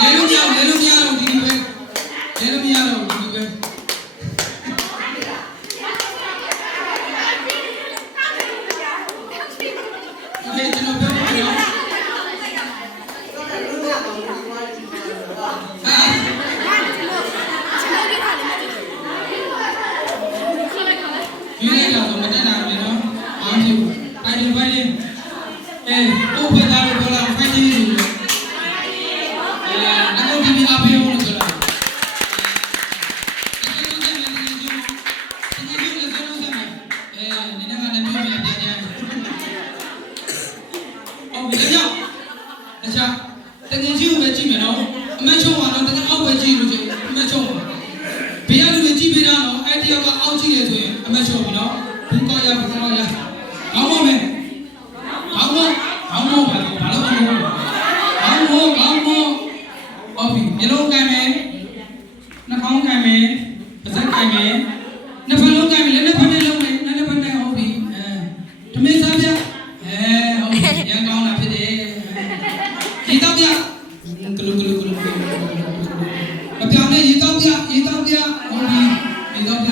လဲလို့မရတော့ဒီပဲလဲလို့မရတော့ဒီပဲโอเคကျွန်တော်ပြောပြမယ်နော်ဒီနေ့တော့မတက်နိုင်ဘူးနော်အားဖြင့်ပိုင်ပိုင်လေးကိုဖေးသားလို့ပြောလာဖိုင်ကြီးလို့နောက်ဒီအားဖြင့်လို့ဆိုတာတကယ်ကြီးကိုပဲကြည့်မယ်နော်အမတ်ချုံကတော့တကယ်အောက်ပဲကြည့်လို့ချင်းအမတ်ချုံပါဘေးကလူတွေကြည့်ပေးတာနော်အဲ့ဒီကအောက်ကြည့်တယ်ဆိုရင်အမတ်ချုံပြီနော်ဘူးကောက်ရဘူးကောက်ရကောင်းပါမယ်ကောင်းပါဘာလို့ကောင်းပါဟုတ်ပြီမျိုးလုံးကိုင်မယ်နှာခေါင်းကိုင်မယ်ပါးစပ်ကိုင်မယ်နှစ်ဖက်လုံးကိုင်မယ်လက်ဖက်နဲ့လုံးမယ်လက်ဖက်နဲ့ဟုတ်ပြီဓမေစားပြဟုတ်ပြီရန်ကောင်းတာဖြစ်တယ်ဒီတော့ပြကလူမပြောင်းနဲ့ရေတော့ပြဟုတ်ပြီရေတော့ပြ